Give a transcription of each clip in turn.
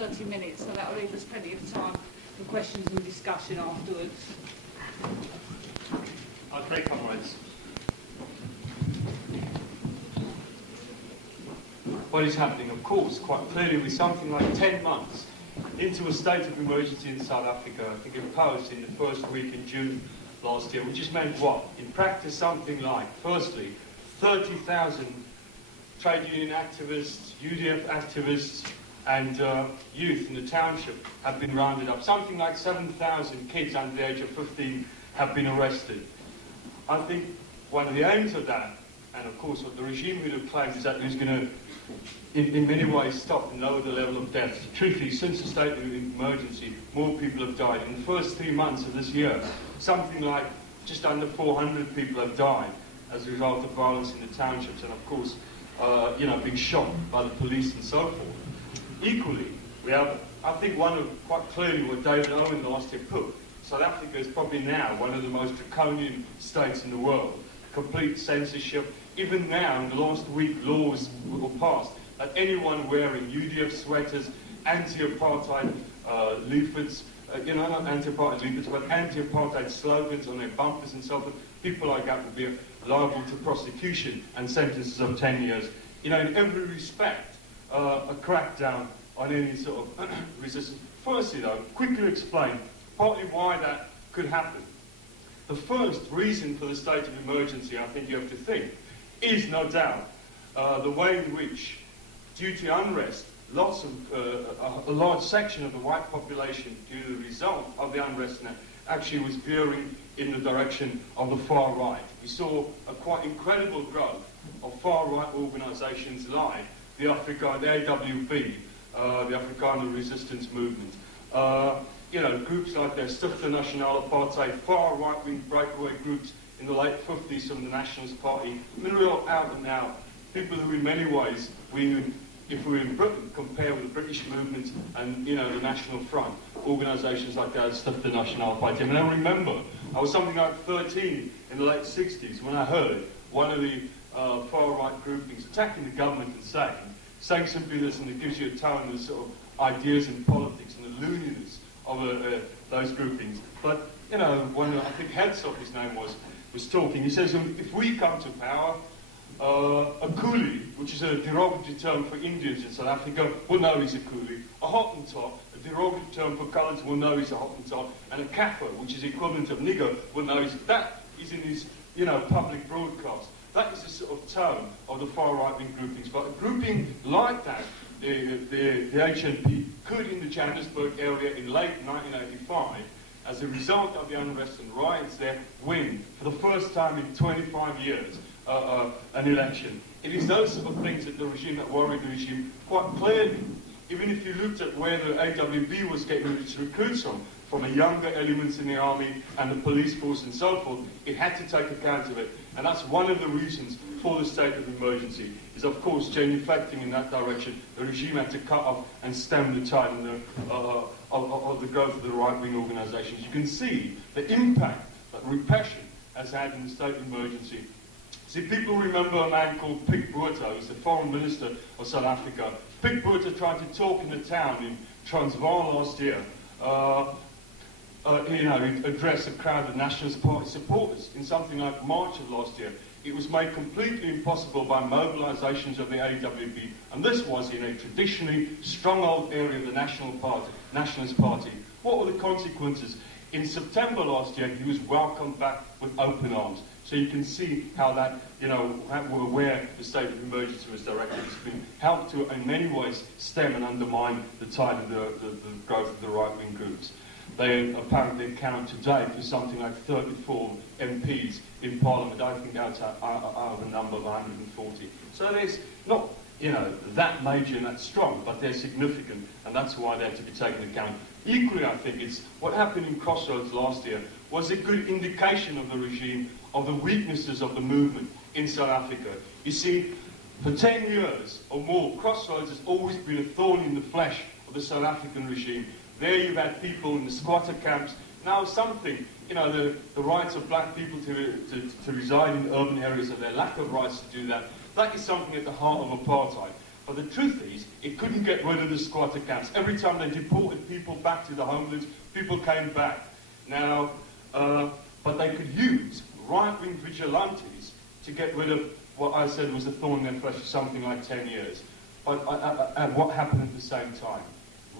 30 minutes, so that will leave us plenty of time for questions and discussion afterwards. Okay, comrades. What is happening, of course, quite clearly, with something like 10 months into a state of emergency in South Africa, I think imposed in the first week in June last year, which has meant what? In practice, something like, firstly, 30,000 trade union activists, UDF activists, and youth in the township have been rounded up. Something like 7,000 kids under the age of 15 have been arrested. I think one of the aims of that, and of course what the regime would have claimed, is that it was going to, in many ways, stop and lower the level of deaths. Truthfully, since the state of emergency, more people have died. In the first 3 months of this year, something like just under 400 people have died as a result of violence in the townships, and of course, being shot by the police and so forth. Equally, we have, I think, quite clearly what David Owen last year put. South Africa is probably now one of the most draconian states in the world. Complete censorship. Even now, in the last week, laws were passed that anyone wearing UDF sweaters, anti-apartheid leaflets, not anti-apartheid leaflets, but anti-apartheid slogans on their bumpers and so forth, people like that will be liable to prosecution and sentences of 10 years. In every respect, a crackdown on any sort of resistance. Firstly, though, quickly explain partly why that could happen. The first reason for the state of emergency, I think you have to think, is no doubt the way in which, due to unrest, a large section of the white population, due to the result of the unrest, actually was veering in the direction of the far right. We saw a quite incredible growth of far-right organisations like the AWB, the Afrikaner Resistance Movement. Groups like the Stichting Nasionale Partij, far right-wing breakaway groups in the late 50s from the Nationalist Party. I mean, real out and out. People who in many ways, if we were in Britain, compare with the British movement and, the National Front, organisations like the Stichting Nasionale Partij. I mean, I remember, I was something like 13 in the late 60s when I heard one of the far-right groupings attacking the government and saying simply this, and it gives you a tone of the sort of ideas in politics and the looniness of those groupings. But, when I think Herzog, his name was talking, he says, if we come to power, a coolie, which is a derogatory term for Indians in South Africa, will know he's a coolie. A Hottentot, a derogatory term for colours, will know he's a Hottentot. And a Kaffir, which is the equivalent of nigger, will know that is in his, public broadcast. That is the sort of tone of the far right-wing groupings. But a grouping like that, the HNP, could in the Johannesburg area in late 1985, as a result of the unrest and riots there, win, for the first time in 25 years, an election. It is those sort of things that worry the regime quite clearly. Even if you looked at where the AWB was getting its recruits from the younger elements in the army and the police force and so forth, it had to take account of it. And that's one of the reasons for the state of emergency, is of course genuflecting in that direction. The regime had to cut off and stem the tide of the growth of the right-wing organisations. You can see the impact that repression has had in the state of emergency. See, people remember a man called Pik Botha, who's the foreign minister of South Africa. Pik Botha tried to talk in the town in Transvaal last year. He addressed a crowd of Nationalist Party supporters in something like March of last year. It was made completely impossible by mobilisations of the AWB, and this was in a traditionally stronghold area of the Nationalist Party. What were the consequences? In September last year, he was welcomed back with open arms. So you can see how that, where the state of emergency was directed. It's been helped to, in many ways, stem and undermine the tide of the growth of the right-wing groups. They apparently account today for something like 34 MPs in Parliament. I think that's out of a number of 140. So there's not, that major and that strong, but they're significant, and that's why they have to be taken account. Equally, I think it's what happened in Crossroads last year was a good indication of the regime, of the weaknesses of the movement in South Africa. You see, for 10 years or more, Crossroads has always been a thorn in the flesh of the South African regime. There you've had people in the squatter camps. Now something, the rights of black people to reside in urban areas and their lack of rights to do that, that is something at the heart of apartheid. But the truth is, it couldn't get rid of the squatter camps. Every time they deported people back to the homelands, people came back. Now, but they could use right-wing vigilantes to get rid of what I said was a thorn in their flesh for something like 10 years. But what happened at the same time?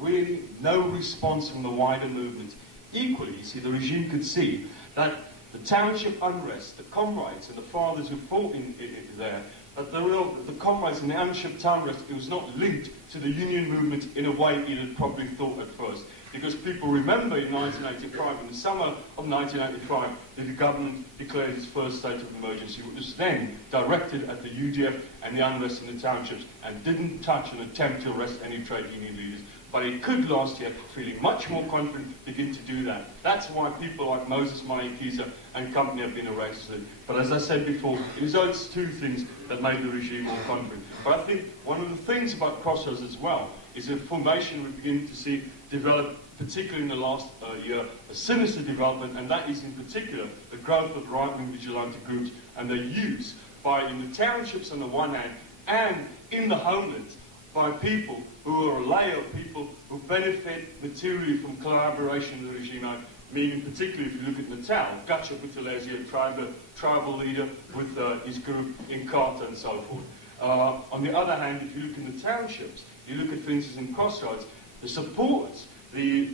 Really, no response from the wider movement. Equally, you see, the regime could see that the township unrest, the comrades and the fathers who fought in there, that the comrades in the township town unrest, it was not linked to the union movement in a way it had probably thought at first. Because people remember in 1985, in the summer of 1985, that the government declared its first state of emergency, which was then directed at the UDF and the unrest in the townships, and didn't touch an attempt to arrest any trade union leaders. But it could last year, feeling much more confident, begin to do that. That's why people like Moses Mayakiza and company have been arrested. But as I said before, it was those two things that made the regime more confident. But I think one of the things about Crossroads as well is a formation we begin to see develop, particularly in the last year, a sinister development, and that is in particular the growth of right-wing vigilante groups and their use by, in the townships on the one hand, and in the homelands, by people who are a layer of people who benefit materially from collaboration with the regime, meaning particularly if you look at Natal, Gacha Buthelezi, a tribal leader with his group in Carter and so forth. On the other hand, if you look in the townships, you look at, for instance, in Crossroads, the supporters, the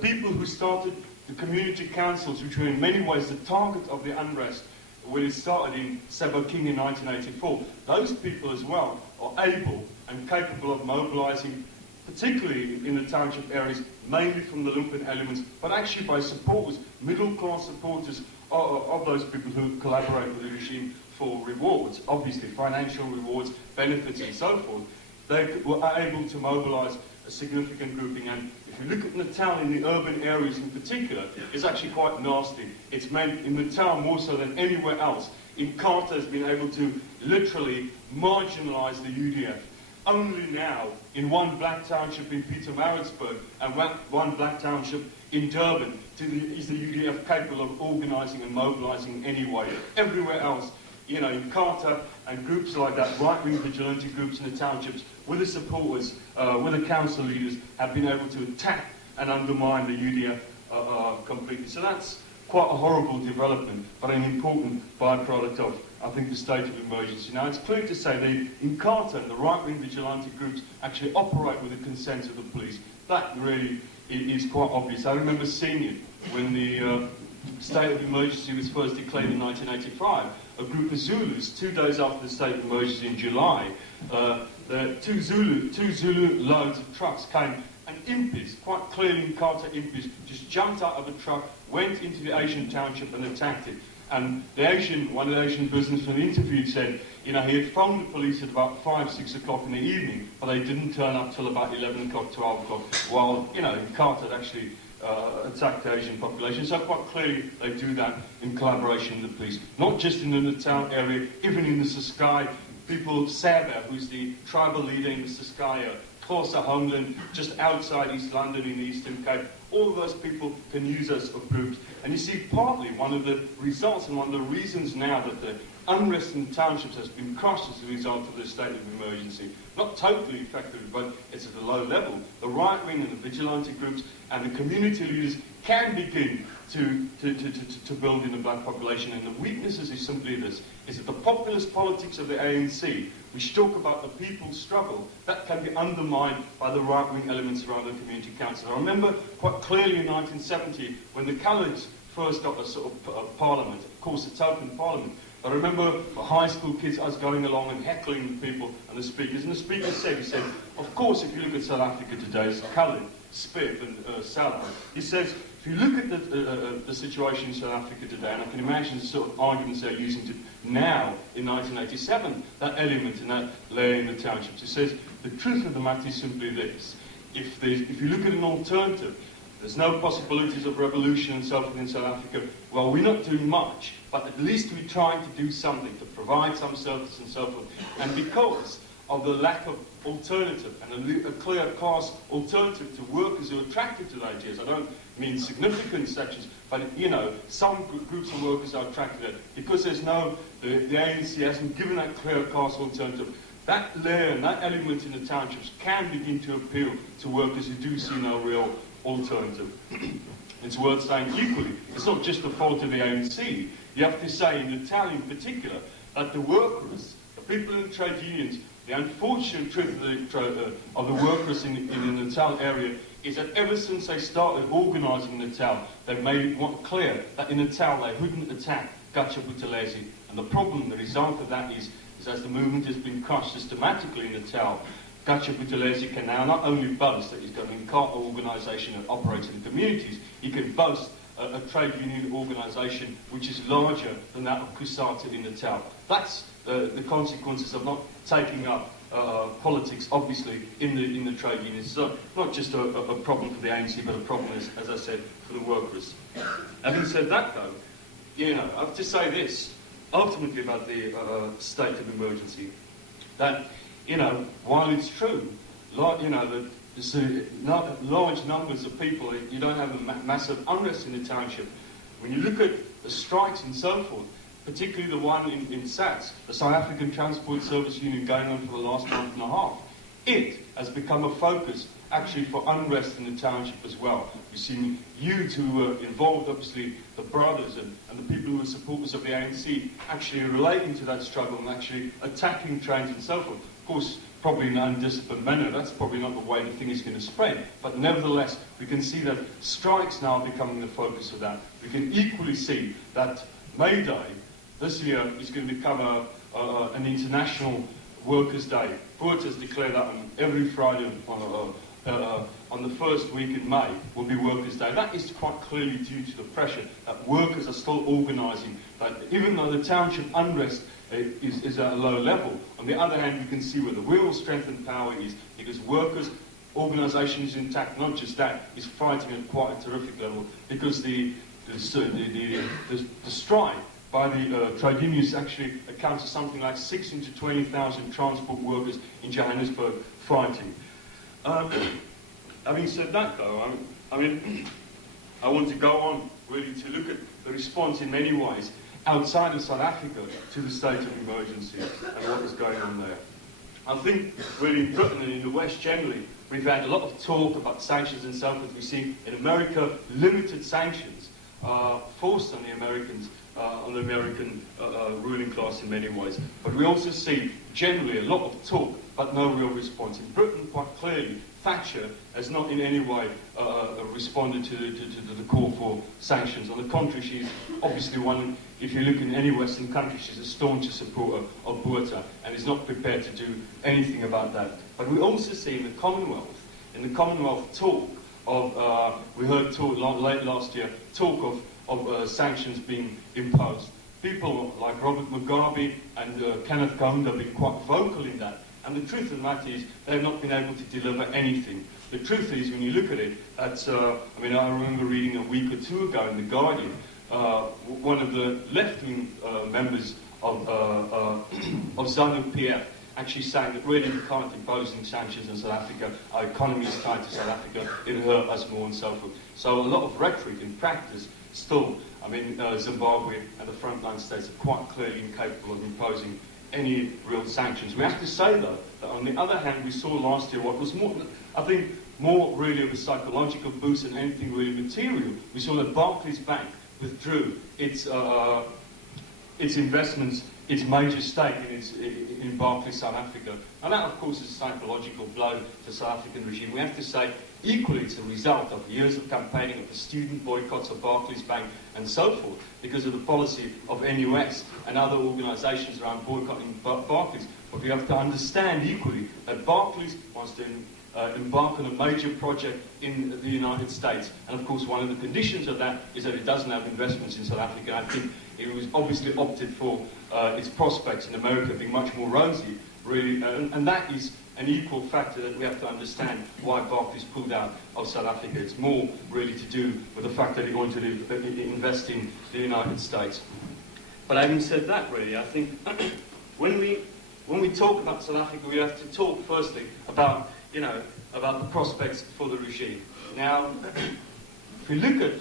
people who started the community councils, which were in many ways the target of the unrest when it started in Sebo King in 1984, those people as well are able and capable of mobilizing, particularly in the township areas, mainly from the lumpen elements, but actually by supporters, middle-class supporters of those people who collaborate with the regime for rewards, obviously financial rewards, benefits and so forth. They were able to mobilize a significant grouping, and if you look at Natal in the urban areas in particular, it's actually quite nasty. It's meant in Natal more so than anywhere else. In Carter has been able to literally marginalize the UDF. Only now, in one black township in Pietermaritzburg and one black township in Durban, is the UDF capable of organising and mobilising anyway. Everywhere else, you know, in Carter and groups like that, right-wing vigilante groups in the townships, with the supporters, with the council leaders, have been able to attack and undermine the UDF completely. So that's quite a horrible development, but an important byproduct of, I think, the state of emergency. Now, it's clear to say that in Carter, the right-wing vigilante groups actually operate with the consent of the police. That really is quite obvious. I remember seeing it when the state of emergency was first declared in 1985. A group of Zulus, 2 days after the state of emergency in July, two Zulu loads of trucks came, and impis, quite clearly in Carter impis, just jumped out of a truck, went into the Asian township and attacked it. And one of the Asian businessmen interviewed said, you know, he had phoned the police at about 5, 6 o'clock in the evening, but they didn't turn up till about 11 o'clock, 12 o'clock, while, you know, Carter had actually attacked the Asian population. So quite clearly they do that in collaboration with the police. Not just in the Natal area, even in the Ciskei, people, Saba, who's the tribal leader in the Ciskei, Xhosa homeland, just outside East London in the Eastern Cape, all of those people can use us of groups. And you see, partly one of the results and one of the reasons now that the unrest in the townships has been crushed as a result of the state of emergency. Not totally effective, but it's at a low level. The right wing and the vigilante groups and the community leaders can begin to build in the black population. And the weaknesses is simply this, is that the populist politics of the ANC, which talk about the people's struggle, that can be undermined by the right-wing elements around the community council. I remember quite clearly in 1970 when the colours first got a sort of parliament, of course a token parliament. I remember the high school kids, us going along and heckling the people and the speakers. And the speaker said, he said, of course, if you look at South Africa today, it's coloured, Spiv and South. He says, if you look at the situation in South Africa today, and I can imagine the sort of arguments they're using to now, in 1987, that element and that layer in the townships. He says, the truth of the matter is simply this. If you look at an alternative, there's no possibilities of revolution and so forth in South Africa. Well, we're not doing much, but at least we're trying to do something, to provide some service and so forth. And because of the lack of alternative and a clear class alternative to workers who are attracted to the ideas, I don't mean significant sections, but, you know, some groups of workers are attracted to it. Because there's no, the ANC hasn't given that clear class alternative, that layer and that element in the townships can begin to appeal to workers who do see no real alternative. It's worth saying equally, it's not just the fault of the ANC. You have to say in Natal in particular that the workers, the people in the trade unions, the unfortunate truth of the workers in the Natal area is that ever since they started organising Natal, they made it clear that in Natal they wouldn't attack Gacha Buthelezi. And the problem, the result of that is as the movement has been crushed systematically in Natal, Gacha Buthelezi can now not only boast that he's got an organisation that operates in the communities, he can boast a trade union organisation which is larger than that of Kusata in Natal. That's the consequences of not taking up politics, obviously, in the trade unions. So not just a problem for the ANC, but a problem, as I said, for the workers. Having said that, though, you know, I have to say this, ultimately about the state of emergency, that, you know, while it's true, like, you know, that large numbers of people, you don't have a massive unrest in the township. When you look at the strikes and so forth, particularly the one in SATS, the South African Transport Service Union, going on for the last month and a half, it has become a focus actually for unrest in the township as well. You've seen youths who were involved, obviously the brothers and the people who were supporters of the ANC actually relating to that struggle and actually attacking trains and so forth. Of course, probably in an undisciplined manner, that's probably not the way the thing is going to spread. But nevertheless, we can see that strikes now are becoming the focus of that. We can equally see that May Day this year is going to become an international Workers' Day. Voort has declared that on every Friday on the first week in May will be Workers' Day. That is quite clearly due to the pressure that workers are still organising. But even though the township unrest is at a low level, on the other hand, we can see where the real strength and power is, because workers' organisation is intact. Not just that, is fighting at quite a terrific level, because the strike by the trade unions actually accounts for something like 16 to 20,000 transport workers in Johannesburg fighting. Having said that, though, I mean, I want to go on really to look at the response in many ways outside of South Africa to the state of emergency and what is going on there. I think really in Britain and in the West generally, we've had a lot of talk about sanctions and so forth. We see in America limited sanctions forced on the Americans, on the American ruling class in many ways. But we also see generally a lot of talk, but no real response. In Britain, quite clearly, Thatcher has not in any way responded to the call for sanctions. On the contrary, she's obviously one, if you look in any Western country, she's a stauncher supporter of Botha and is not prepared to do anything about that. But we also see in the Commonwealth talk of, we heard talk late last year, talk of sanctions being imposed. People like Robert Mugabe and Kenneth Kaunda have been quite vocal in that. And the truth of the matter is, they've not been able to deliver anything. The truth is, when you look at it, that's, I mean, I remember reading a week or two ago in The Guardian, one of the left-wing members of ZANU-PF actually saying that really we can't impose sanctions in South Africa, our economy is tied to South Africa, it'll hurt us more and so forth. So a lot of rhetoric in practice still, I mean, Zimbabwe and the frontline states are quite clearly incapable of imposing any real sanctions. We have to say, though, that on the other hand, we saw last year what was more, I think, more really of a psychological boost than anything really material. We saw that Barclays Bank withdrew its investments, its major stake in Barclays South Africa. And that, of course, is a psychological blow to the South African regime. We have to say, equally, it's a result of years of campaigning, of the student boycotts of Barclays Bank and so forth, because of the policy of NUS and other organisations around boycotting Barclays. But we have to understand equally that Barclays wants to embark on a major project in the United States. And of course, one of the conditions of that is that it doesn't have investments in South Africa. I think it was obviously opted for its prospects in America being much more rosy, really, and that is an equal factor that we have to understand why Barclays pulled out of South Africa. It's more really to do with the fact that it wanted to invest in the United States. But having said that, really, I think when we talk about South Africa, we have to talk firstly about, you know, about the prospects for the regime. Now, if we look at,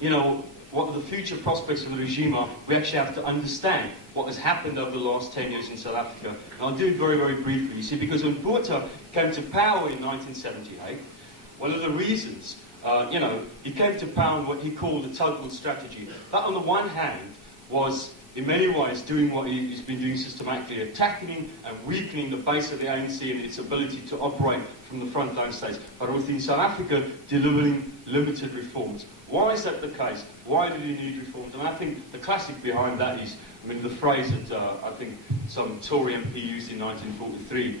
you know, what the future prospects of the regime are, we actually have to understand what has happened over the last 10 years in South Africa. And I'll do it very, very briefly. You see, because when Botha came to power in 1978, one of the reasons, he came to power in what he called a total strategy. That, on the one hand, was in many ways doing what he's been doing systematically, attacking and weakening the base of the ANC and its ability to operate from the frontline states, but within South Africa, delivering limited reforms. Why is that the case? Why did he need reforms? And I think the classic behind that is, the phrase that I think some Tory MP used in 1943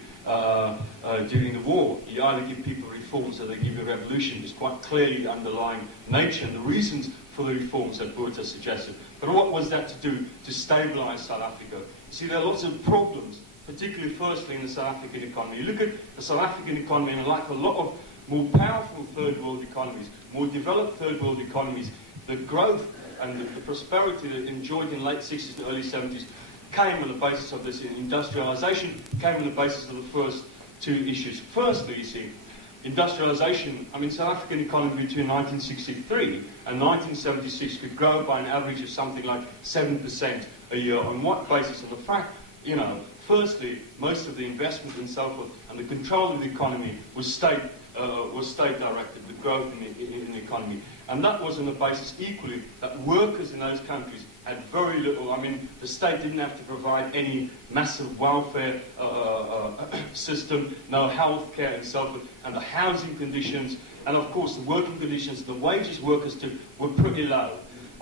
during the war, you either give people reforms or they give you a revolution, is quite clearly the underlying nature and the reasons for the reforms that Botha suggested. But what was that to do? To stabilise South Africa. You see, there are lots of problems, particularly firstly in the South African economy. You look at the South African economy, and like a lot of more powerful third world economies, more developed third world economies, the growth and the prosperity that enjoyed in the late 60s and early 70s came on the basis of this industrialisation, came on the basis of the first two issues. Firstly, you see, industrialisation, South African economy between 1963 and 1976 could grow by an average of something like 7% a year. On what basis? On the fact, firstly, most of the investment and so forth and the control of the economy was state-directed, the growth in the economy. And that was on the basis equally that workers in those countries had very little. The state didn't have to provide any massive welfare system, no health care and so forth, and the housing conditions, and of course the working conditions, the wages workers took were pretty low.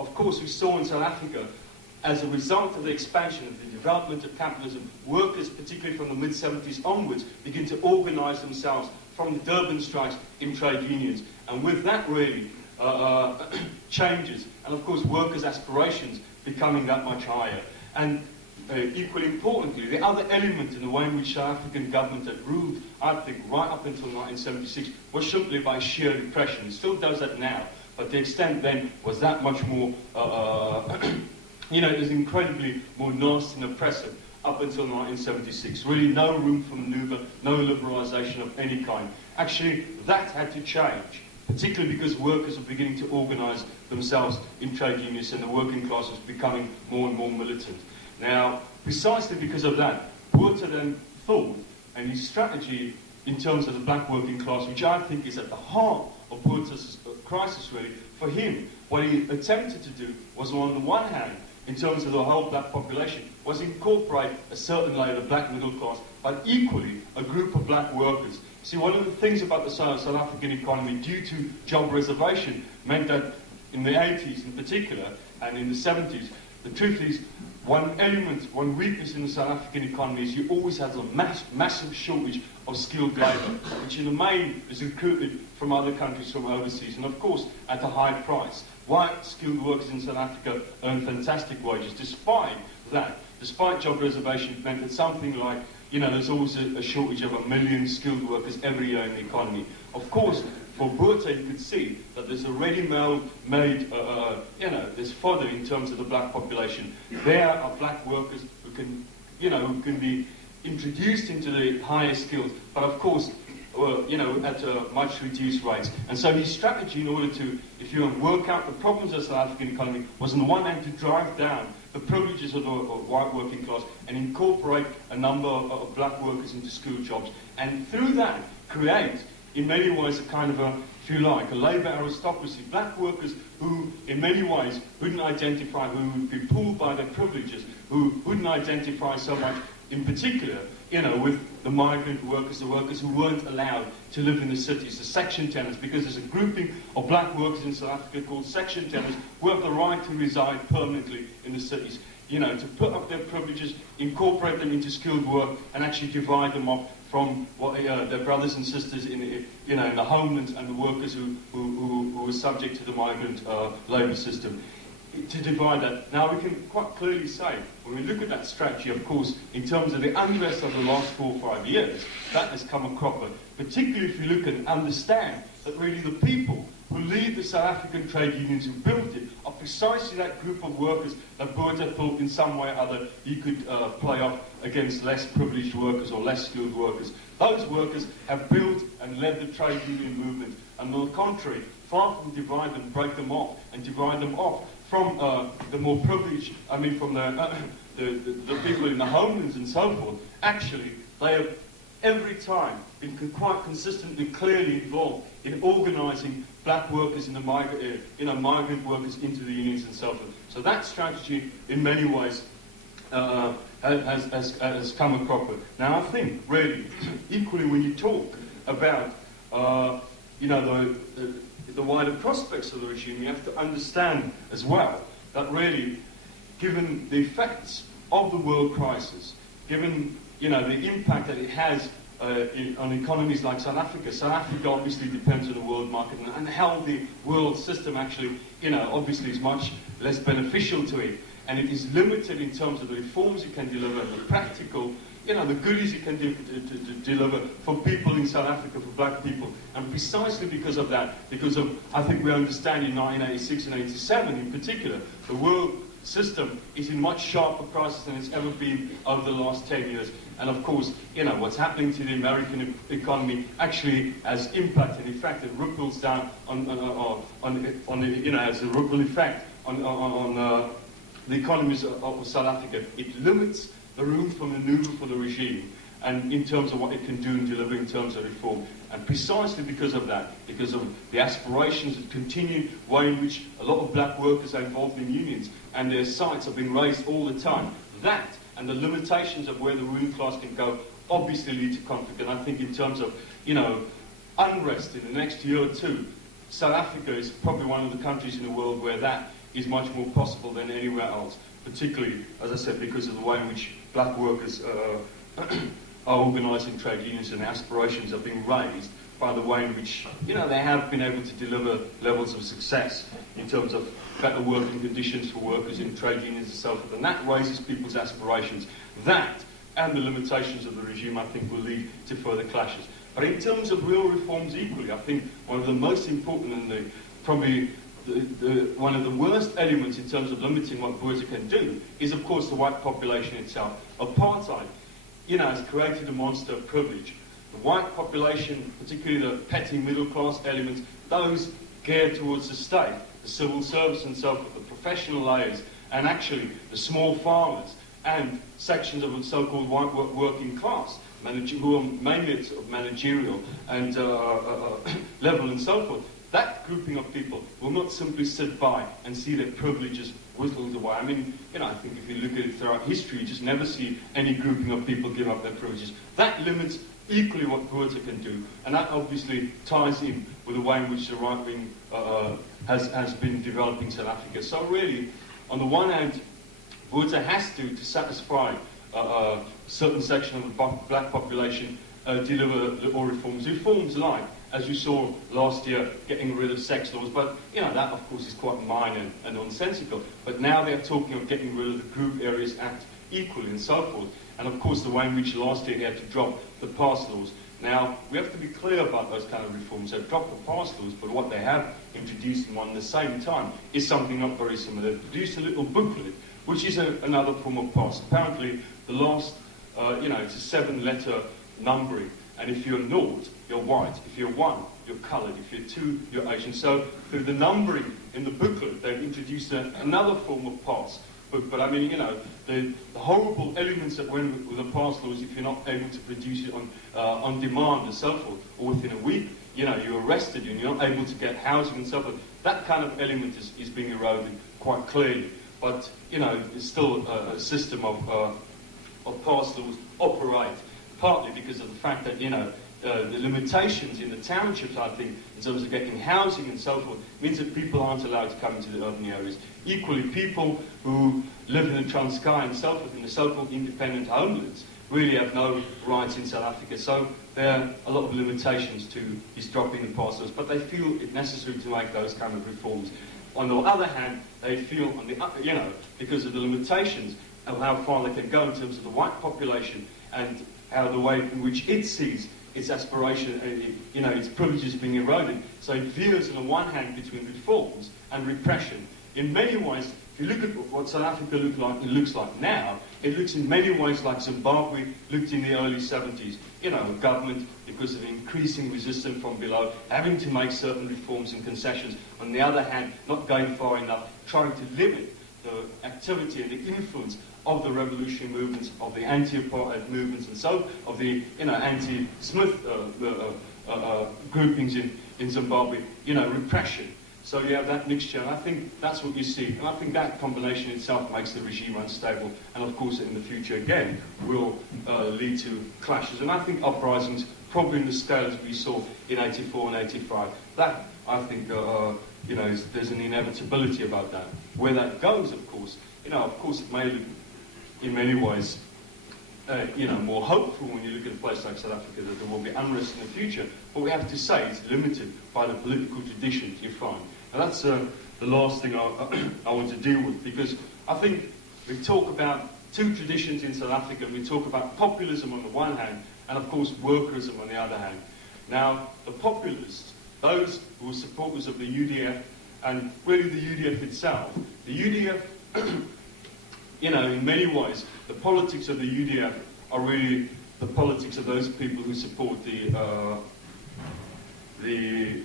Of course, we saw in South Africa, as a result of the expansion of the development of capitalism, workers, particularly from the mid-70s onwards, begin to organise themselves from the Durban strikes in trade unions. And with that, really, changes, and of course workers' aspirations becoming that much higher. And equally importantly, the other element in the way in which South African government had ruled, I think, right up until 1976, was simply by sheer repression. It still does that now, but the extent then was that much more, it was incredibly more nasty and oppressive up until 1976. Really no room for manoeuvre, no liberalisation of any kind. Actually, that had to change, particularly because workers were beginning to organise themselves in trade unions and the working class was becoming more and more militant. Now, precisely because of that, Botha then thought, and his strategy in terms of the black working class, which I think is at the heart of Botha's crisis really, for him, what he attempted to do was, on the one hand, in terms of the whole black population, was incorporate a certain layer of the black middle class, but equally a group of black workers. See, one of the things about the South African economy, due to job reservation, meant that in the 80s in particular, and in the 70s, the truth is, one weakness in the South African economy is you always have a massive shortage of skilled labour, which in the main is recruited from other countries, from overseas, and of course at a high price. White skilled workers in South Africa earn fantastic wages. Despite that, despite job reservation, it meant that something like, there's always a shortage of 1 million skilled workers every year in the economy. Of course, for Botha, you could see that there's a ready-made, there's fodder in terms of the black population. There are black workers who can be introduced into the higher skills, but of course, at much reduced rates. And so his strategy in order to, work out the problems of the South African economy was on the one hand to drive down the privileges of the white working class and incorporate a number of black workers into school jobs. And through that, create, in many ways, a kind of a labour aristocracy. Black workers who, in many ways, wouldn't identify, who would be pulled by their privileges, who wouldn't identify so much, in particular, with the migrant workers, the workers who weren't allowed to live in the cities, the section tenants, because there's a grouping of black workers in South Africa called section tenants who have the right to reside permanently in the cities, to put up their privileges, incorporate them into skilled work, and actually divide them off from their brothers and sisters in the homelands and the workers who were subject to the migrant labour system. To divide that. Now we can quite clearly say, when we look at that strategy, of course, in terms of the unrest of the last 4 or 5 years, that has come a cropper. Particularly if you look and understand that really the people who lead the South African trade unions who built it are precisely that group of workers that Botha thought in some way or other he could play off against less privileged workers or less skilled workers. Those workers have built and led the trade union movement, and on the contrary, far from divide them, break them off, and divide them off from the more privileged, I mean from the people in the homelands and so forth, actually they have every time been quite consistently, clearly involved in organising black workers in the migrant workers into the unions and so forth. So that strategy, in many ways, has come across. Now, I think really, equally, when you talk about the wider prospects of the regime, you have to understand as well that really, given the effects of the world crisis, given the impact that it has on economies like South Africa. South Africa obviously depends on the world market, and how the world system actually, obviously is much less beneficial to it, and it is limited in terms of the reforms it can deliver, the practical, the goodies it can deliver for people in South Africa, for black people. And precisely because of that, because of, I think we understand in 1986 and 87 in particular, the world system is in much sharper crisis than it's ever been over the last 10 years. And of course, what's happening to the American economy actually has impacted, in fact, it ripples down has a ripple effect on the economies of South Africa. It limits the room for manoeuvre for the regime, and in terms of what it can do and deliver in terms of reform. And precisely because of that, because of the aspirations that continue, way in which a lot of black workers are involved in unions, and their sights are being raised all the time, that and the limitations of where the ruling class can go obviously lead to conflict. And I think in terms of, unrest in the next year or two, South Africa is probably one of the countries in the world where that is much more possible than anywhere else, particularly, as I said, because of the way in which black workers are organising trade unions, and aspirations are being raised by the way in which, they have been able to deliver levels of success in terms of better working conditions for workers in trade unions and so forth. And that raises people's aspirations. That and the limitations of the regime, I think, will lead to further clashes. But in terms of real reforms equally, I think one of the most important and probably one of the worst elements in terms of limiting what Boerta can do is, of course, the white population itself. Apartheid, has created a monster of privilege. The white population, particularly the petty middle class elements, those geared towards the state, the civil service and so forth, the professional layers, and actually the small farmers, and sections of the so-called white working class, who are mainly at sort of managerial and level and so forth. That grouping of people will not simply sit by and see their privileges whittled away. I mean, I think if you look at it throughout history, you just never see any grouping of people give up their privileges. That limits equally what Boerta can do, and that obviously ties in with the way in which the right wing has been developing South Africa. So really, on the one hand, Boerta has to satisfy a certain section of the black population, deliver all reforms. Reforms like, as you saw last year, getting rid of sex laws, but that of course is quite minor and nonsensical. But now they're talking of getting rid of the Group Areas Act equally and so forth. And of course the way in which last year they had to drop the pass laws. Now, we have to be clear about those kind of reforms. They've dropped the pass laws, but what they have introduced in one at the same time is something not very similar. They've produced a little booklet, which is another form of pass. Apparently, the last, it's a 7-letter numbering. And if you're 0, you're white. If you're 1, you're coloured. If you're 2, you're Asian. So through the numbering in the booklet, they've introduced another form of pass. But I mean, the horrible elements that went with the pass laws, if you're not able to produce it on demand and so forth, or within a week, you're arrested and you're not able to get housing and so forth. That kind of element is being eroded quite clearly. But, it's still a system of pass laws operate, partly because of the fact that, the limitations in the townships, I think, in terms of getting housing and so forth, means that people aren't allowed to come into the urban areas. Equally, people who live in the Transkei and so forth, in the so-called independent homelands, really have no rights in South Africa. So there are a lot of limitations to this dropping the pass laws, but they feel it necessary to make those kind of reforms. On the other hand, they feel, because of the limitations of how far they can go in terms of the white population and how the way in which it sees its aspiration, its privileges being eroded. So it veers on the one hand between reforms and repression. in many ways, if you look at what South Africa looks like now, it looks in many ways like Zimbabwe looked in the early 70s. You know, a government, because of increasing resistance from below, having to make certain reforms and concessions. On the other hand, not going far enough, trying to limit the activity and the influence of the revolutionary movements, of the anti-apartheid movements, and so of the anti-Smith groupings in Zimbabwe. You know, repression. So you have that mixture, and I think that's what you see. And I think that combination itself makes the regime unstable, and of course in the future again will lead to clashes. And I think uprisings, probably in the scales we saw in 84 and 85, that I think you know, there's an inevitability about that. Where that goes, of course, you know, of course it may look in many ways you know, more hopeful when you look at a place like South Africa that there will be unrest in the future. But we have to say it's limited by the political traditions you find. And that's the last thing I want to deal with, because I think we talk about two traditions in South Africa. We talk about populism on the one hand, and of course workerism on the other hand. Now, the populists, those who are supporters of the UDF, and really the UDF itself, the UDF, you know, in many ways, the politics of the UDF are really the politics of those people who support the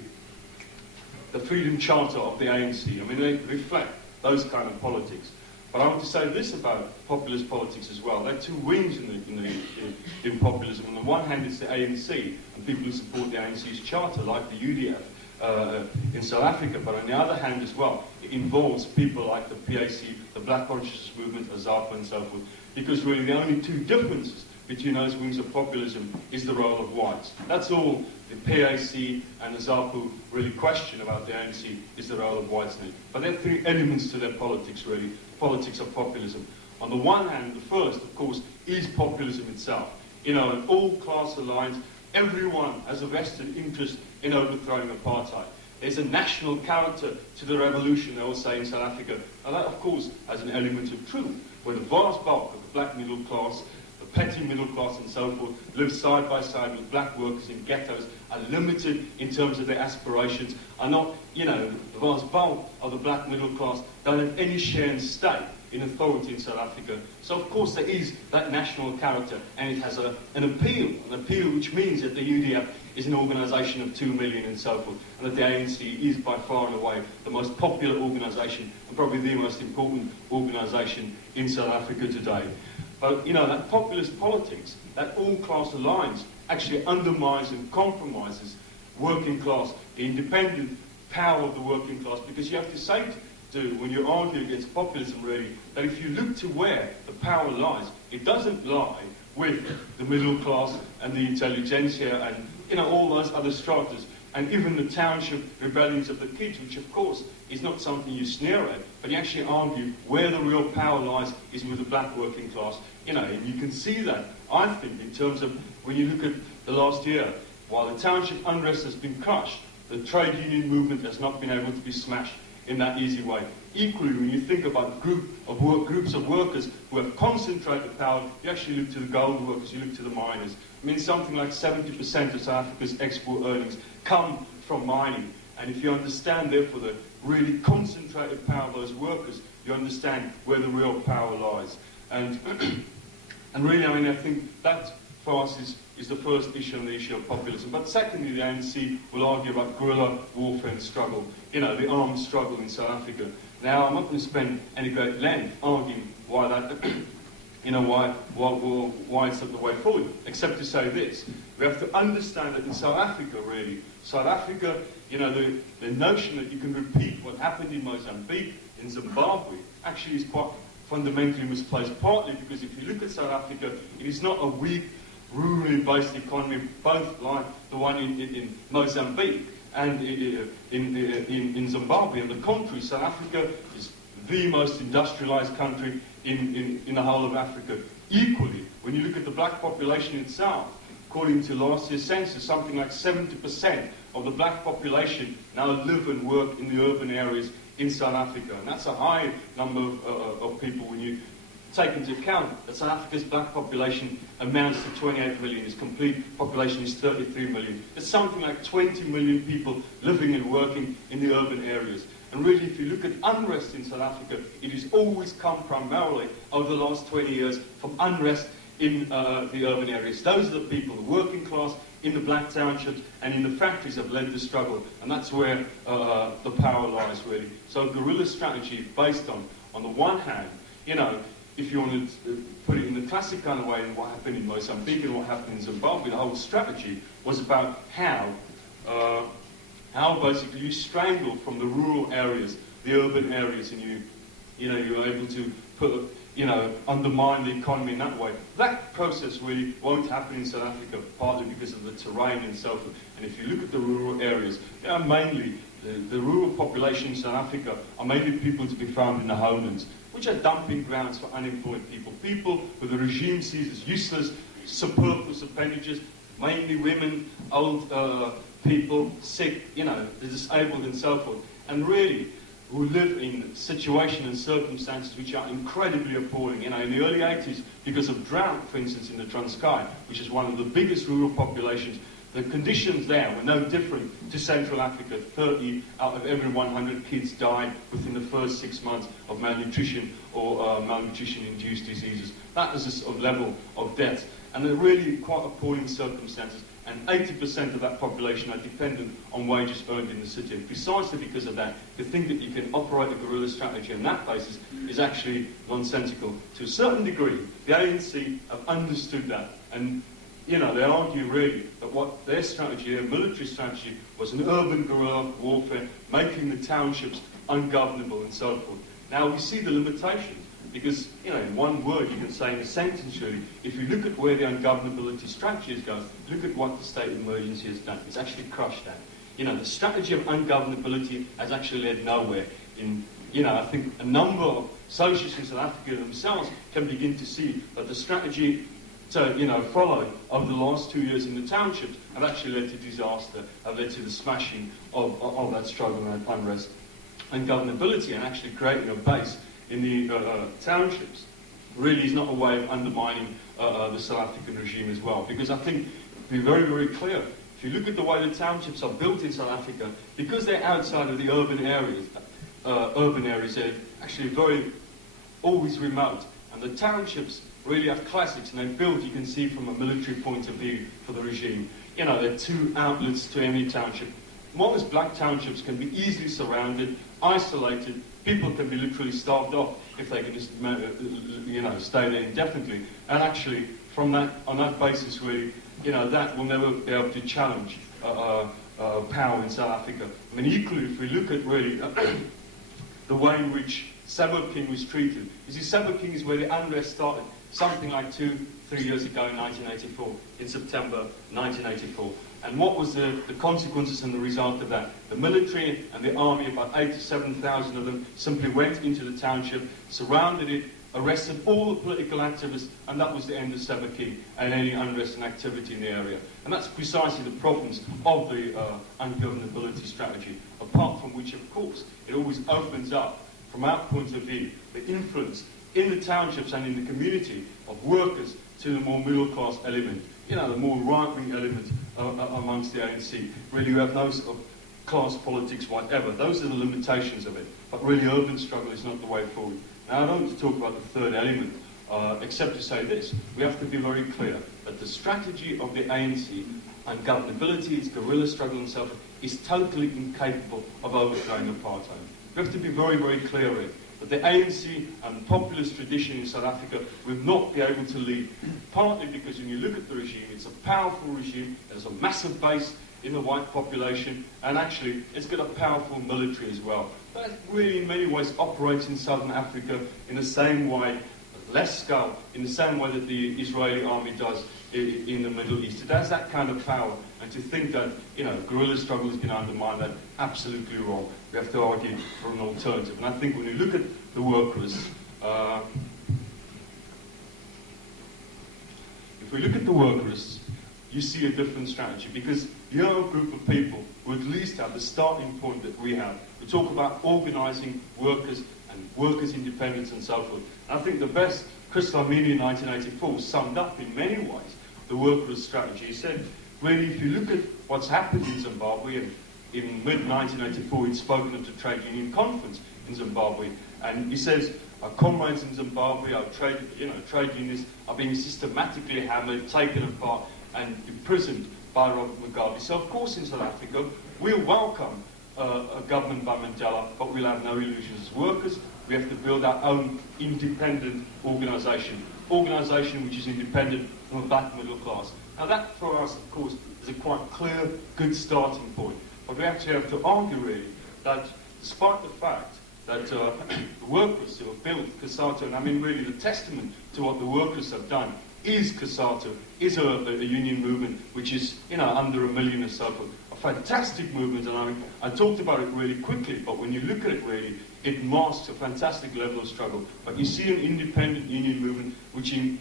Freedom Charter of the ANC. I mean, they reflect those kind of politics. But I want to say this about populist politics as well. There are two wings in populism. On the one hand, it's the ANC, and people who support the ANC's charter, like the UDF in South Africa. But on the other hand as well, it involves people like the PAC, the Black Consciousness Movement, AZAPA, and so forth. Because really the only two differences between those wings of populism is the role of whites. That's all the PAC and AZAPA really question about the ANC, is the role of whites in it. But there are three elements to their politics, really, politics of populism. On the one hand, the first, of course, is populism itself. You know, an all-class alliance, everyone has a vested interest in overthrowing apartheid. There's a national character to the revolution, they will say in South Africa. And that, of course, has an element of truth, where the vast bulk of the black middle class, the petty middle class and so forth, live side by side with black workers in ghettos, are limited in terms of their aspirations, are not, you know, the vast bulk of the black middle class don't have any share in stake in authority in South Africa. So of course there is that national character, and it has an appeal which means that the UDF is an organisation of 2 million and so forth, and that the ANC is by far and away the most popular organisation, and probably the most important organisation in South Africa today. But, you know, that populist politics, that all-class alliance, actually undermines and compromises working class, the independent power of the working class, because you have to say when you argue against populism, really, that if you look to where the power lies, it doesn't lie with the middle class and the intelligentsia and, you know, all those other stratas, and even the township rebellions of the kids, which of course is not something you sneer at, but you actually argue where the real power lies is with the black working class. You know, and you can see that, I think, in terms of when you look at the last year, while the township unrest has been crushed, the trade union movement has not been able to be smashed in that easy way. Equally, when you think about groups of workers who have concentrated power, you actually look to the gold workers, you look to the miners. I mean, something like 70% of South Africa's export earnings come from mining. And if you understand, therefore, the really concentrated power of those workers, you understand where the real power lies. And really, I mean, I think that for us is the first issue on the issue of populism. But secondly, the ANC will argue about guerrilla warfare and struggle, you know, the armed struggle in South Africa. Now, I'm not going to spend any great length arguing why that, you know, why it's not the way forward, except to say this. We have to understand that in South Africa, really, South Africa, you know, the notion that you can repeat what happened in Mozambique, in Zimbabwe, actually is quite fundamentally misplaced, partly because if you look at South Africa, it is not a weak, rurally based economy, both like the one in Mozambique and in Zimbabwe. On the contrary, South Africa is the most industrialized country in the whole of Africa. Equally, when you look at the black population itself, according to last year's census, something like 70% of the black population now live and work in the urban areas in South Africa. And that's a high number of people when you take into account that South Africa's black population amounts to 28 million. Its complete population is 33 million. There's something like 20 million people living and working in the urban areas. And really, if you look at unrest in South Africa, it has always come primarily over the last 20 years from unrest in the urban areas. Those are the people, the working class, in the black townships and in the factories have led the struggle. And that's where the power lies, really. So guerrilla strategy based on the one hand, you know, if you want to put it in the classic kind of way, what happened in Mozambique and what happened in Zimbabwe, the whole strategy was about how basically you strangle from the rural areas, the urban areas, and you're able to put, undermine the economy in that way. That process really won't happen in South Africa, partly because of the terrain and so forth. And if you look at the rural areas, they are mainly, the rural population in South Africa are mainly people to be found in the homelands, which are dumping grounds for unemployed people. People who the regime sees as useless, superfluous appendages, mainly women, old people, sick, the disabled and so forth. And really, who live in situations and circumstances which are incredibly appalling. In the early 80s, because of drought, for instance, in the Transkei, which is one of the biggest rural populations, the conditions there were no different to Central Africa. 30 out of every 100 kids died within the first 6 months of malnutrition or malnutrition-induced diseases. That is the sort of level of death. And they're really quite appalling circumstances. And 80% of that population are dependent on wages earned in the city. And precisely because of that, to think that you can operate a guerrilla strategy on that basis is actually nonsensical. To a certain degree, the ANC have understood that. And, they argue really that what their strategy, their military strategy, was an urban guerrilla warfare, making the townships ungovernable and so forth. Now, we see the limitations. Because, in one word you can say in a sentence really, if you look at where the ungovernability strategy is going, look at what the state of emergency has done. It's actually crushed that. The strategy of ungovernability has actually led nowhere. I think a number of socialists in South Africa themselves can begin to see that the strategy to, followed over the last 2 years in the townships have actually led to disaster, have led to the smashing of that struggle and that unrest. Ungovernability and actually creating a base in the townships really is not a way of undermining the South African regime as well. Because I think, to be very, very clear, if you look at the way the townships are built in South Africa, because they're outside of the urban areas, they're actually always remote. And the townships really are classics, and they're built, you can see, from a military point of view for the regime. There are two outlets to any township. One is black townships can be easily surrounded, isolated. People can be literally starved off if they can just, stay there indefinitely. And actually, on that basis, really, that will never be able to challenge power in South Africa. I mean, equally, if we look at really the way in which Sebokeng was treated, you see, Sebokeng is where the unrest started, something like 2-3 years ago in 1984, in September 1984. And what was the consequences and the result of that? The military and the army, about 8,000 to 7,000 of them, simply went into the township, surrounded it, arrested all the political activists, and that was the end of Sebokeng and any unrest and activity in the area. And that's precisely the problems of the ungovernability strategy, apart from which, of course, it always opens up, from our point of view, the influence in the townships and in the community of workers to the more middle-class element. The more right-wing element amongst the ANC. Really, you have no sort of class politics, whatever. Those are the limitations of it. But really, urban struggle is not the way forward. Now, I don't want to talk about the third element, except to say this. We have to be very clear that the strategy of the ANC and governability, its guerrilla struggle and so forth, is totally incapable of overthrowing apartheid. We have to be very, very clear here. But the ANC and populist tradition in South Africa will not be able to lead, partly because when you look at the regime, it's a powerful regime, it has a massive base in the white population, and actually it's got a powerful military as well. That really in many ways operates in Southern Africa in the same way, less scale, in the same way that the Israeli army does in the Middle East. It has that kind of power, and to think that, guerrilla struggle is going to undermine that, absolutely wrong. We have to argue for an alternative. And I think when you look at the workers, if we look at the workers, you see a different strategy, because you are a group of people who at least have the starting point that we have. We talk about organising workers and workers' independence and so forth. And I think the best, Chris Dlamini in 1984 summed up in many ways the workers' strategy. He said, really, if you look at what's happened in Zimbabwe, and in mid-1984, he'd spoken at the trade union conference in Zimbabwe, and he says, our comrades in Zimbabwe, our trade unionists are being systematically hammered, taken apart, and imprisoned by Robert Mugabe. So, of course, in South Africa, we'll welcome a government by Mandela, but we'll have no illusions as workers. We have to build our own independent organisation which is independent from a black middle class. Now, that, for us, of course, is a quite clear, good starting point. But we actually have to argue, really, that despite the fact that the workers who have built COSATU, and I mean really the testament to what the workers have done is COSATU, is a union movement which is, under 1 million or so, a fantastic movement, and I talked about it really quickly, but when you look at it really, it masks a fantastic level of struggle. But you see an independent union movement which is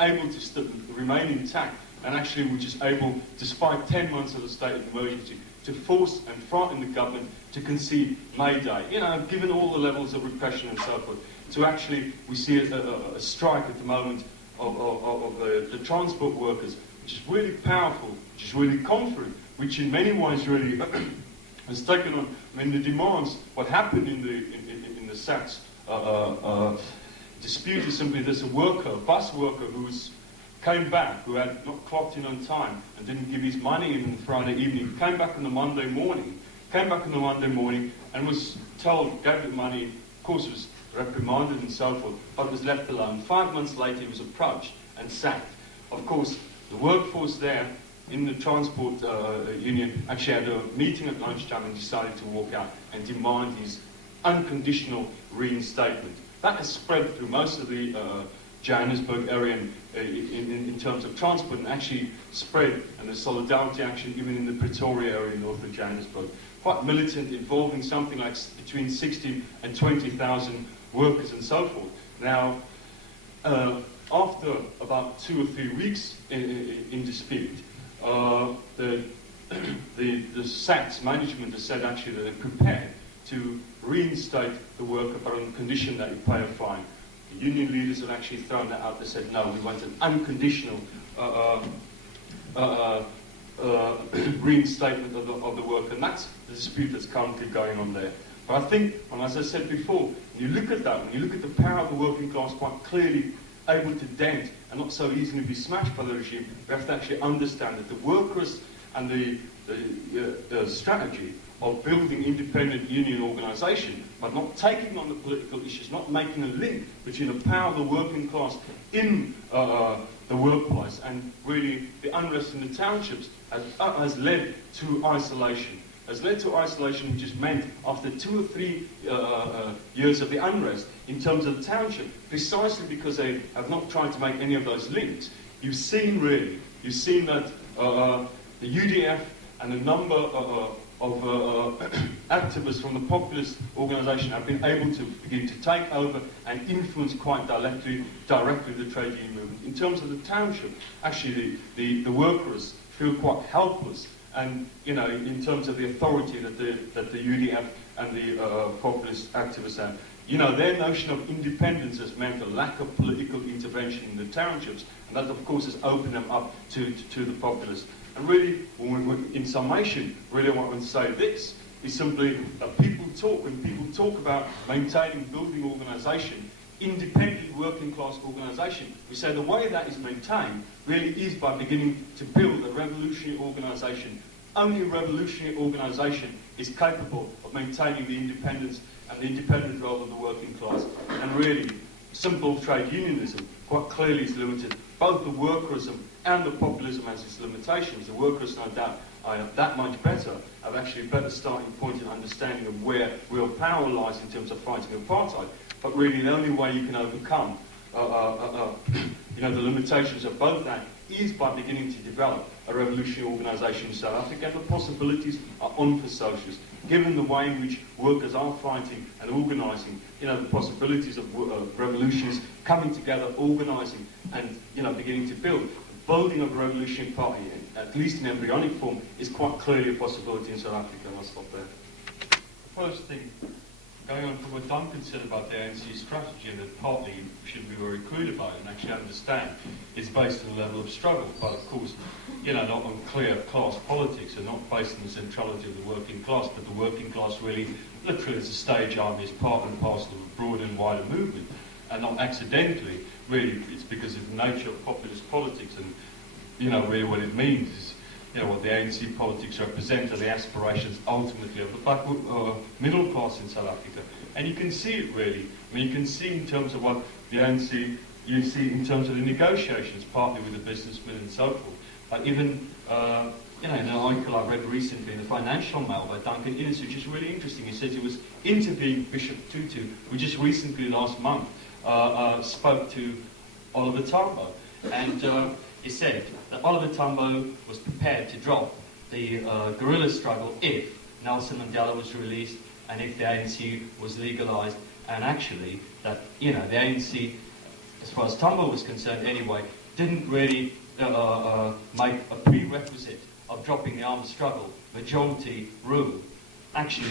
able to remain intact, and actually which is able, despite 10 months of the state of emergency, to force and frighten the government to concede May Day. Given all the levels of repression and so forth, to actually, we see a strike at the moment of the transport workers, which is really powerful, which is really confident, which in many ways really has taken on, the demands, what happened in the SATS dispute is simply there's a bus worker came back, who had not clocked in on time and didn't give his money in on Friday evening, came back on the Monday morning and was told, gave the money, of course was reprimanded and so forth, but was left alone. 5 months later he was approached and sacked. Of course, the workforce there in the transport union actually had a meeting at lunchtime and decided to walk out and demand his unconditional reinstatement. That has spread through most of the Johannesburg area in terms of transport, and actually spread, and the solidarity action even in the Pretoria area north of Johannesburg. Quite militant, involving something like between 60 and 20,000 workers and so forth. Now, after about 2 or 3 weeks in dispute, the SATS management has said actually that they're prepared to reinstate the worker, but on the condition that he pay a fine. The union leaders have actually thrown that out. They said, no, we want an unconditional reinstatement of the worker, and that's the dispute that's currently going on there. But I think, and as I said before, when you look at that, when you look at the power of the working class quite clearly able to dent and not so easily be smashed by the regime, we have to actually understand that the workers and the strategy of building independent union organisation, but not taking on the political issues, not making a link between the power of the working class in the workplace and really the unrest in the townships has led to isolation. Has led to isolation, which has meant after 2 or 3 years of the unrest in terms of the township, precisely because they have not tried to make any of those links. You've seen that the UDF and a number of activists from the populist organisation have been able to begin to take over and influence quite directly the trade union movement. In terms of the township, actually the workers feel quite helpless, and in terms of the authority that the UDF and the populist activists have. Their notion of independence has meant a lack of political intervention in the townships, and that of course has opened them up to the populists. And really, in summation, really what I want to say this is simply that when people talk about maintaining, building organisation, independent working class organisation, we say the way that is maintained really is by beginning to build a revolutionary organisation. Only a revolutionary organisation is capable of maintaining the independence and the independent role of the working class. And really, simple trade unionism quite clearly is limited. Both the workerism and the populism has its limitations. The workers, no doubt, are that much better, have actually a better starting point in understanding of where real power lies in terms of fighting apartheid. But really, the only way you can overcome the limitations of both that is by beginning to develop a revolutionary organisation in South Africa, and the possibilities are on for socialists. Given the way in which workers are fighting and organising, the possibilities of revolutions coming together, organising, and beginning to build. The building of a revolutionary party, at least in embryonic form, is quite clearly a possibility in South Africa. I'll stop there. The first thing going on from what Duncan said about the ANC strategy, and that partly you should be very clear about it and actually understand it's based on a level of struggle, but of course, not on clear class politics and not based on the centrality of the working class, but the working class really, literally as a stage army, is part and parcel of a broader and wider movement, and not accidentally, really, it's because of the nature of populist politics, and really what it means is, what the ANC politics represent are the aspirations ultimately of the black middle class in South Africa. And you can see it really. I mean, you can see in terms of what the ANC, you see in terms of the negotiations, partly with the businessmen and so forth. But even, in an article I read recently in the Financial Mail by Duncan Innes, which is really interesting. He says he was interviewing Bishop Tutu, who just recently, last month, spoke to Oliver Tambo. And he said that Oliver Tambo was prepared to drop the guerrilla struggle if Nelson Mandela was released and if the ANC was legalised, and actually that, the ANC, as far as Tambo was concerned anyway, didn't really make a prerequisite of dropping the armed struggle, majority rule. Actually,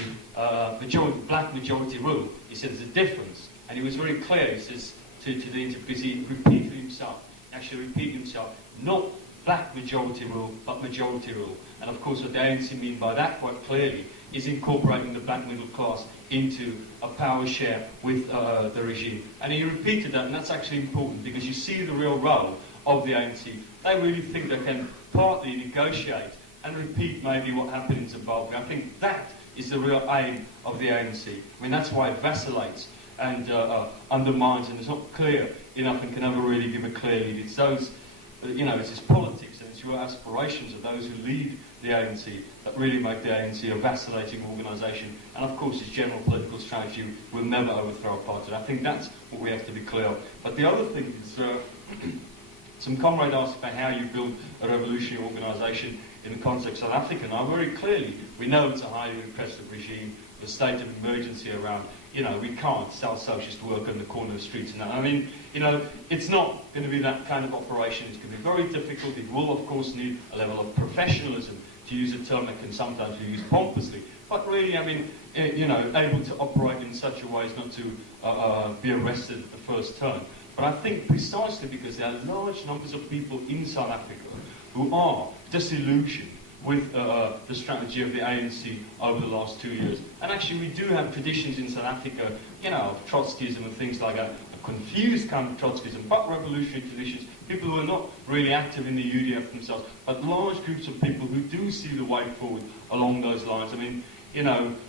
black majority rule. He said there's a difference, and he was very clear. He says to the interview, because he repeated himself, not black majority rule, but majority rule. And of course what the ANC mean by that quite clearly is incorporating the black middle class into a power share with the regime. And he repeated that, and that's actually important because you see the real role of the ANC. They really think they can partly negotiate and repeat maybe what happened in Zimbabwe. I think that is the real aim of the ANC. I mean, that's why it vacillates and undermines, and it's not clear enough and can never really give a clear lead. It's those, it's its politics and it's your aspirations of those who lead the ANC that really make the ANC a vacillating organisation. And of course, its general political strategy will never overthrow a party. I think that's what we have to be clear of. But the other thing is, some comrade asked about how you build a revolutionary organisation in the context of South Africa. Now, very clearly, we know it's a highly repressive regime, the state of emergency around. We can't sell socialist work on the corner of the streets and that. I mean, it's not going to be that kind of operation. It's going to be very difficult. It will, of course, need a level of professionalism, to use a term that can sometimes be used pompously. But really, I mean, able to operate in such a way as not to be arrested at the first turn. But I think precisely because there are large numbers of people in South Africa who are disillusioned with the strategy of the ANC over the last 2 years. And actually we do have traditions in South Africa, of Trotskyism and things like that, a confused kind of Trotskyism, but revolutionary traditions, people who are not really active in the UDF themselves, but large groups of people who do see the way forward along those lines. I mean,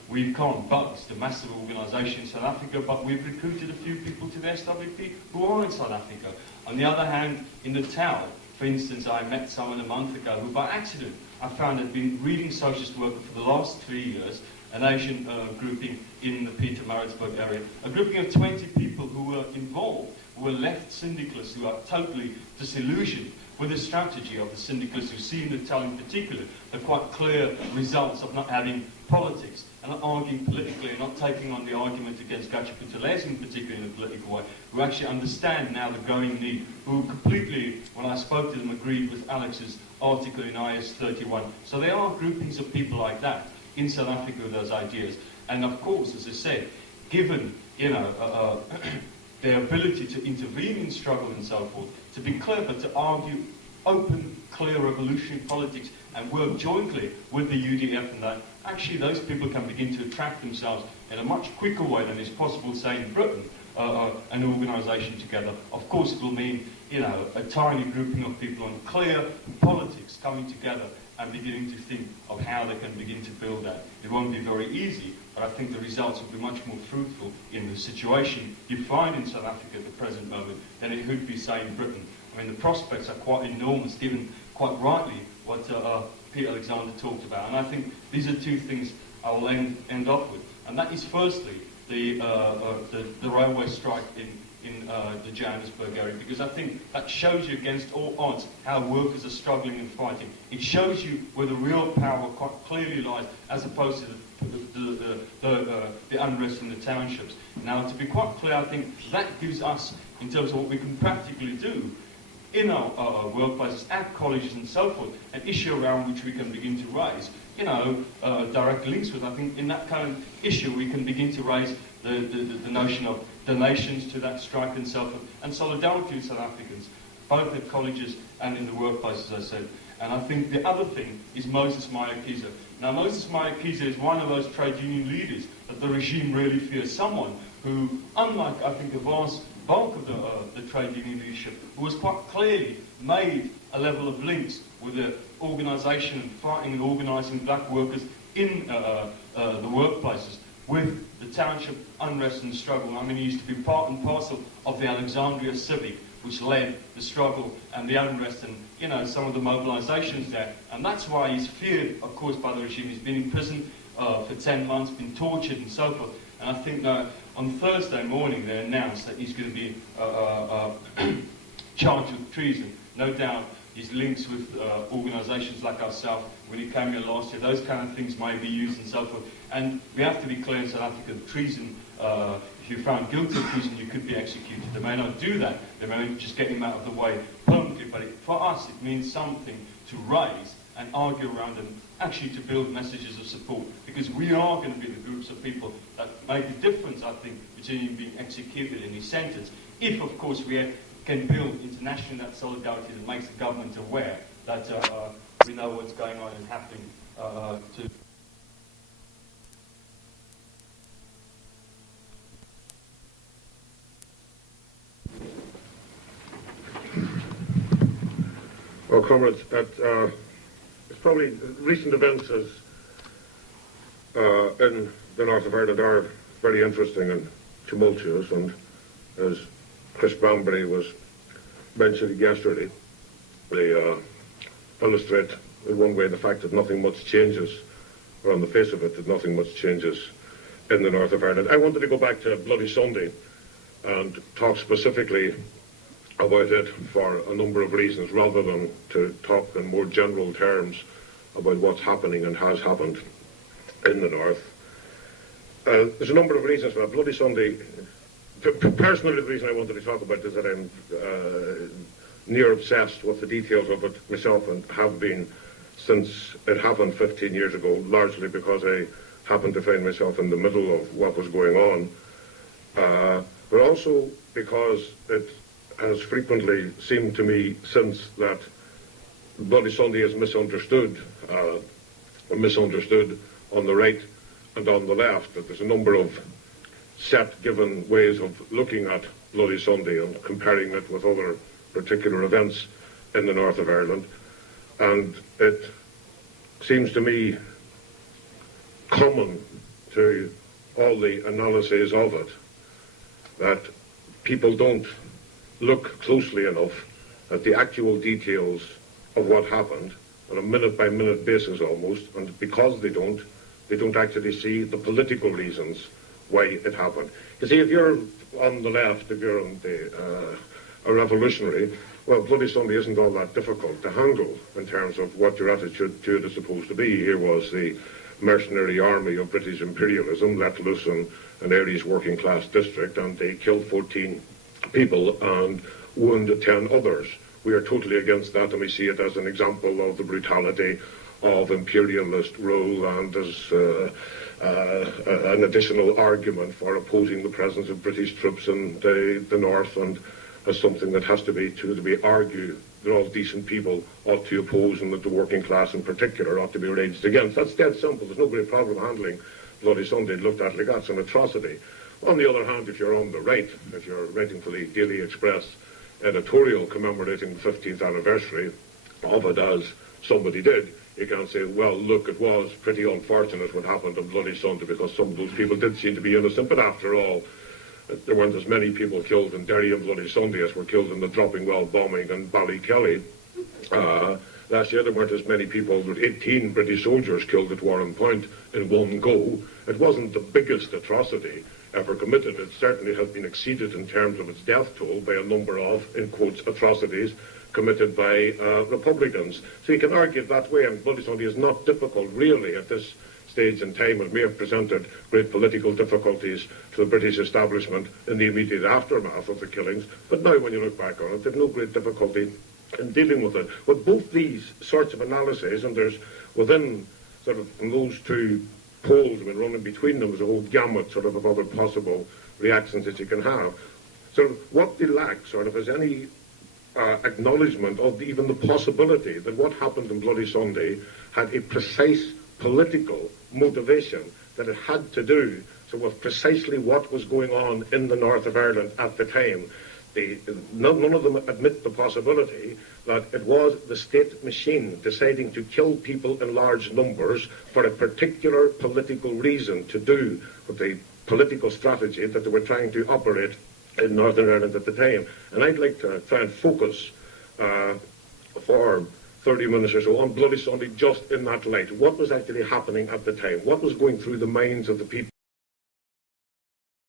we can't boast a massive organisation in South Africa, but we've recruited a few people to the SWP who are in South Africa. On the other hand, in the town, for instance, I met someone a month ago who by accident I found had been reading Socialist Worker for the last 3 years, an Asian grouping in the Pietermaritzburg area, a grouping of 20 people who were involved, who were left syndicalists, who are totally disillusioned with the strategy of the syndicalists who see in the town in particular the quite clear results of not having politics and not arguing politically and not taking on the argument against Gachaputales in particular in a political way, who actually understand now the growing need, who completely, when I spoke to them, agreed with Alex's article in IS 31. So there are groupings of people like that in South Africa with those ideas. And of course, as I said, given, their ability to intervene in struggle and so forth, to be clear, but to argue open, clear revolutionary politics and work jointly with the UDF and that, actually those people can begin to attract themselves in a much quicker way than is possible, say, in Britain, an organisation together. Of course, it will mean, a tiny grouping of people on clear politics coming together and beginning to think of how they can begin to build that. It won't be very easy, but I think the results will be much more fruitful in the situation you find in South Africa at the present moment than it would be, say, in Britain. I mean, the prospects are quite enormous, given quite rightly what Peter Alexander talked about. And I think these are two things I will end off with. And that is firstly the railway strike in the Johannesburg area, because I think that shows you against all odds how workers are struggling and fighting. It shows you where the real power quite clearly lies, as opposed to the unrest in the townships. Now, to be quite clear, I think that gives us, in terms of what we can practically do, in our workplaces, at colleges and so forth, an issue around which we can begin to raise, direct links with. I think in that kind of issue we can begin to raise the notion of donations to that strike and so forth, and solidarity with South Africans, both at colleges and in the workplace, as I said. And I think the other thing is Moses Mayakiza. Now, Moses Mayakiza is one of those trade union leaders that the regime really fears, someone who, unlike, I think, the vast bulk of the trade union leadership, who has quite clearly made a level of links with the organisation and fighting and organising black workers in the workplaces, with the township unrest and struggle. I mean, he used to be part and parcel of the Alexandria Civic, which led the struggle and the unrest and, some of the mobilisations there. And that's why he's feared, of course, by the regime. He's been in prison for 10 months, been tortured and so forth. And I think on Thursday morning they announced that he's going to be charged with treason. No doubt his links with organisations like ourselves, when he came here last year, those kind of things may be used and so forth. And we have to be clear in South Africa, treason, if you're found guilty of treason, you could be executed. They may not do that. They may just get him out of the way permanently. But for us, it means something to raise and argue around and actually to build messages of support. Because we are going to be the groups of people that make a difference, I think, between him being executed in his sentence. If, of course, we can build internationally that solidarity that makes the government aware that we know what's going on and happening to... Well, comrades, it's probably recent events in the north of Ireland are very interesting and tumultuous, and as Chris Bambury was mentioning yesterday, they illustrate in one way the fact that nothing much changes, or on the face of it, that nothing much changes in the north of Ireland. I wanted to go back to Bloody Sunday and talk specifically about it for a number of reasons, rather than to talk in more general terms about what's happening and has happened in the north. There's a number of reasons for that. Bloody Sunday, personally, the reason I wanted to talk about it is that I'm near obsessed with the details of it myself, and have been since it happened 15 years ago, largely because I happened to find myself in the middle of what was going on, but also because it has frequently seemed to me since that Bloody Sunday is misunderstood on the right and on the left, that there's a number of set given ways of looking at Bloody Sunday and comparing it with other particular events in the north of Ireland. And it seems to me common to all the analyses of it that people don't look closely enough at the actual details of what happened on a minute-by-minute basis almost, and because they don't actually see the political reasons why it happened. You see, if you're on the left, if you're on a revolutionary, well, Bloody Sunday isn't all that difficult to handle in terms of what your attitude is supposed to be. Here was the mercenary army of British imperialism let loose in an Irish working class district, and they killed 14 people and wounded 10 others. We are totally against that, and we see it as an example of the brutality of imperialist rule, and as an additional argument for opposing the presence of British troops in the north, and as something that has to be argued that all decent people ought to oppose, and that the working class in particular ought to be raged against. That's dead simple. There's no great problem handling Bloody Sunday looked at like that's an atrocity. On the other hand, if you're on the right, if you're writing for the Daily Express editorial commemorating the 15th anniversary of it, as somebody did, you can say, well, look, it was pretty unfortunate what happened on Bloody Sunday, because some of those people did seem to be innocent, but after all, there weren't as many people killed in Derry on Bloody Sunday as were killed in the Dropping Well bombing in Ballykelly. Last year there weren't as many people, there were 18 British soldiers killed at Warren Point in one go. It wasn't the biggest atrocity ever committed. It certainly has been exceeded in terms of its death toll by a number of, in quotes, atrocities committed by Republicans. So you can argue it that way, and Bloody Sunday is not difficult really at this stage in time, it may have presented great political difficulties to the British establishment in the immediate aftermath of the killings, but now when you look back on it, they've no great difficulty in dealing with it. But both these sorts of analyses, and there's within sort of from those two poles, I mean, running between them, there's a whole gamut sort of other possible reactions that you can have. Sort of what they lack sort of is any acknowledgement of even the possibility that what happened on Bloody Sunday had a precise political motivation, that it had to do so with precisely what was going on in the north of Ireland at the time. None of them admit the possibility that it was the state machine deciding to kill people in large numbers for a particular political reason, to do with the political strategy that they were trying to operate in Northern Ireland at the time. And I'd like to try and focus for 30 minutes or so on Bloody Sunday just in that light. What was actually happening at the time? What was going through the minds of the people?